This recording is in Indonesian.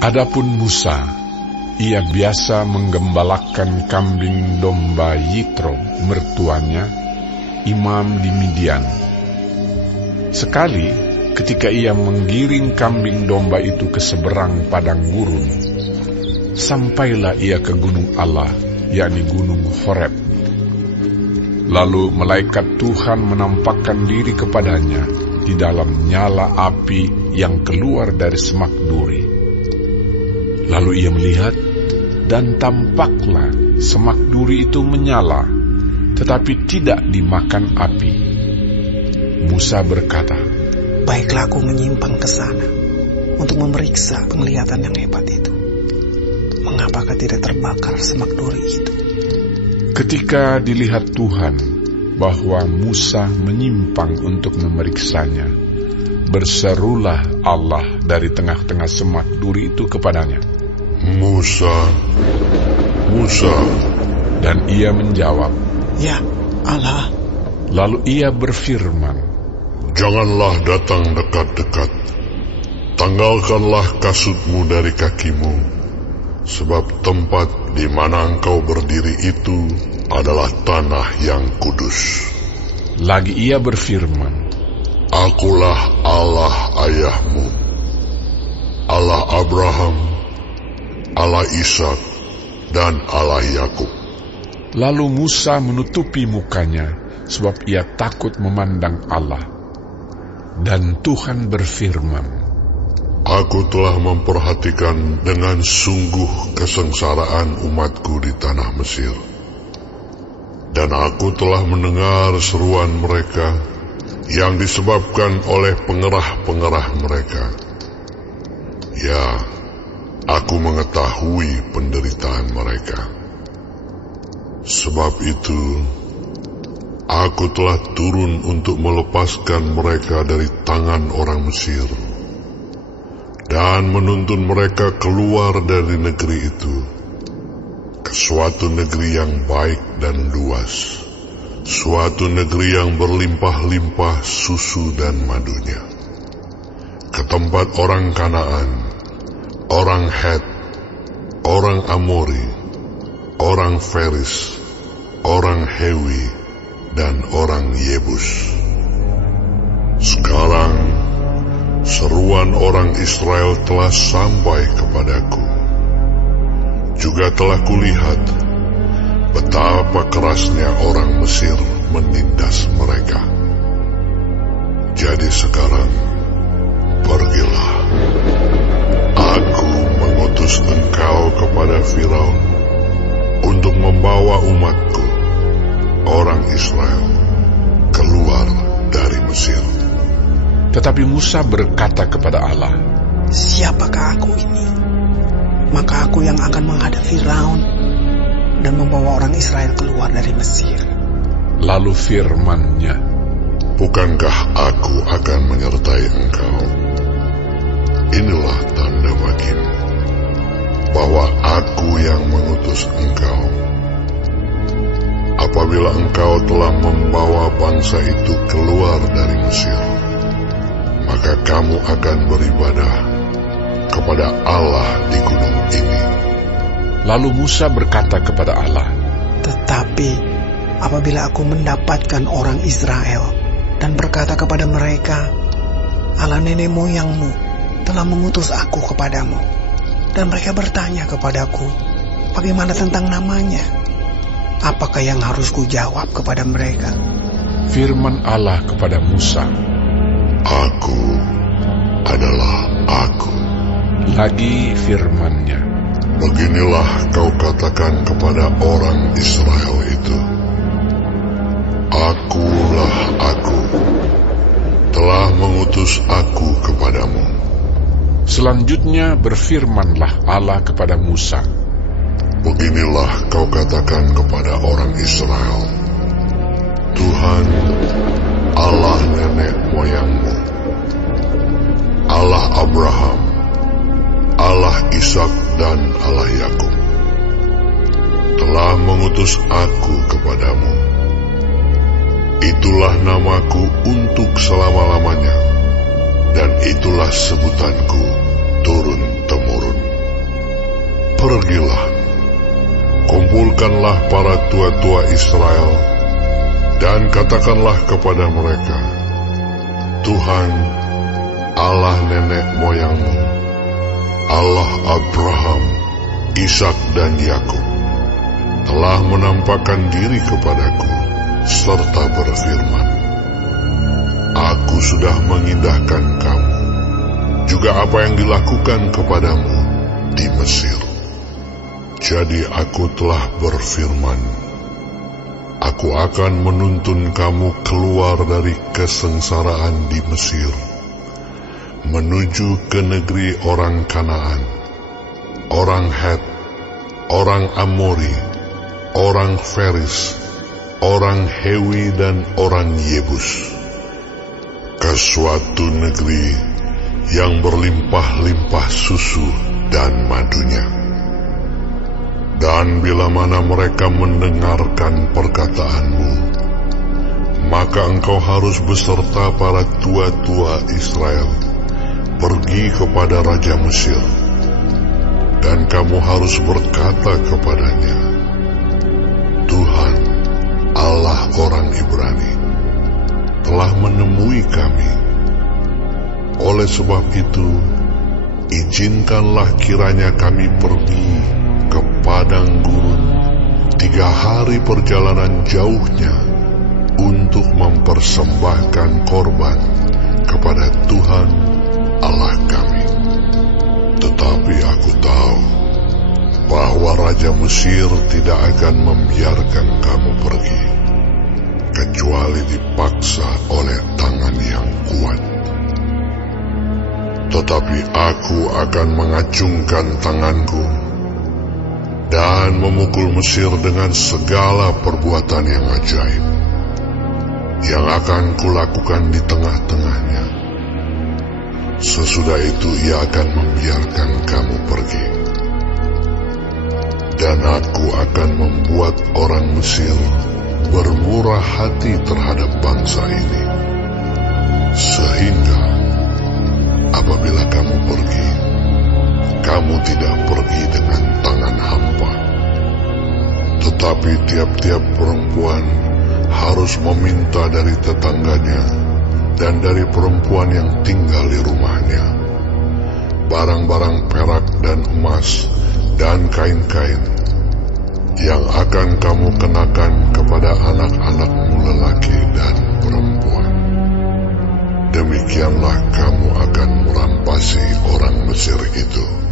Adapun Musa, ia biasa menggembalakan kambing domba Yitro, mertuanya, imam di Midian. Sekali, ketika ia menggiring kambing domba itu ke seberang padang gurun, sampailah ia ke gunung Allah, yakni gunung Horeb. Lalu malaikat Tuhan menampakkan diri kepadanya di dalam nyala api yang keluar dari semak duri. Lalu ia melihat, dan tampaklah semak duri itu menyala, tetapi tidak dimakan api. Musa berkata, "Baiklah aku menyimpang ke sana untuk memeriksa penglihatan yang hebat itu. Mengapakah tidak terbakar semak duri itu?" Ketika dilihat Tuhan bahwa Musa menyimpang untuk memeriksanya, berserulah Allah dari tengah-tengah semak duri itu kepadanya, "Musa, Musa." Dan ia menjawab, "Ya, Allah." Lalu ia berfirman, "Janganlah datang dekat-dekat. Tanggalkanlah kasutmu dari kakimu, sebab tempat di mana engkau berdiri itu adalah tanah yang kudus." Lagi ia berfirman, "Akulah Allah ayahmu, Allah Abraham, Allah Ishak, dan Allah Yakub." Lalu Musa menutupi mukanya, sebab ia takut memandang Allah. Dan Tuhan berfirman, "Aku telah memperhatikan dengan sungguh kesengsaraan umatku di tanah Mesir. Dan aku telah mendengar seruan mereka yang disebabkan oleh pengerah-pengerah mereka. Ya, aku mengetahui penderitaan mereka. Sebab itu, aku telah turun untuk melepaskan mereka dari tangan orang Mesir dan menuntun mereka keluar dari negeri itu ke suatu negeri yang baik dan luas, suatu negeri yang berlimpah-limpah susu dan madunya, ke tempat orang Kanaan, orang Het, orang Amori, orang Feris, orang Hewi, dan orang Yebus. Sekarang seruan orang Israel telah sampai kepadaku. Juga telah kulihat betapa kerasnya orang Mesir menindas mereka. Jadi sekarang pergilah. Aku mengutus engkau kepada Firaun untuk membawa umatku, orang Israel, keluar dari Mesir." Tetapi Musa berkata kepada Allah, "Siapakah aku ini? Maka aku yang akan menghadap Firaun dan membawa orang Israel keluar dari Mesir." Lalu firman-Nya, "Bukankah aku akan menyertai engkau? Inilah tanda bagimu bahwa aku yang mengutus engkau. Apabila engkau telah membawa bangsa itu keluar dari Mesir, maka kamu akan beribadah kepada Allah di gunung ini." Lalu Musa berkata kepada Allah, "Tetapi apabila aku mendapatkan orang Israel dan berkata kepada mereka, Allah nenek moyangmu telah mengutus aku kepadamu, dan mereka bertanya kepadaku, bagaimana tentang namanya? Apakah yang harus kujawab kepada mereka?" Firman Allah kepada Musa, "Aku adalah Aku." Lagi firman-Nya, "Beginilah kau katakan kepada orang Israel itu, Akulah Aku, telah mengutus Aku kepadamu." Selanjutnya berfirmanlah Allah kepada Musa, "Beginilah kau katakan kepada orang Israel, Tuhan, Allah nenek moyangmu, Allah Abraham, Allah Ishak, dan Allah Yakub, telah mengutus Aku kepadamu. Itulah namaku untuk selama-lamanya, dan itulah sebutanku turun-temurun. pergilah, kumpulkanlah para tua-tua Israel, dan katakanlah kepada mereka, Tuhan, Allah nenek moyangmu, Allah Abraham, Ishak dan Yakub, telah menampakkan diri kepadaku, serta berfirman, Aku sudah mengindahkan kamu, juga apa yang dilakukan kepadamu di Mesir. Jadi aku telah berfirman, Aku akan menuntun kamu keluar dari kesengsaraan di Mesir, menuju ke negeri orang Kanaan, orang Het, orang Amori, orang Feris, orang Hewi dan orang Yebus, ke suatu negeri yang berlimpah-limpah susu dan madunya. Dan bila mana mereka mendengarkan perkataanmu, maka engkau harus beserta para tua-tua Israel pergi kepada Raja Mesir, dan kamu harus berkata kepadanya, Tuhan, Allah orang Ibrani, telah menemui kami. Oleh sebab itu, izinkanlah kiranya kami pergi ke padang gurun 3 hari perjalanan jauhnya untuk mempersembahkan korban kepada Tuhan Allah kami. Tetapi aku tahu bahwa Raja Mesir tidak akan membiarkan kamu pergi, kecuali dipaksa oleh tangan yang kuat. Tetapi aku akan mengacungkan tanganku dan memukul Mesir dengan segala perbuatan yang ajaib, yang akan kulakukan di tengah-tengahnya. Sesudah itu ia akan membiarkan kamu pergi. Dan aku akan membuat orang Mesir bermurah hati terhadap bangsa ini, sehingga apabila kamu pergi, kamu tidak pergi dengan tangan hampa. Tetapi tiap-tiap perempuan harus meminta dari tetangganya dan dari perempuan yang tinggal di rumahnya barang-barang perak dan emas dan kain-kain yang akan kamu kenakan kepada anak-anakmu lelaki dan perempuan. Demikianlah kamu akan merampasi orang Mesir itu.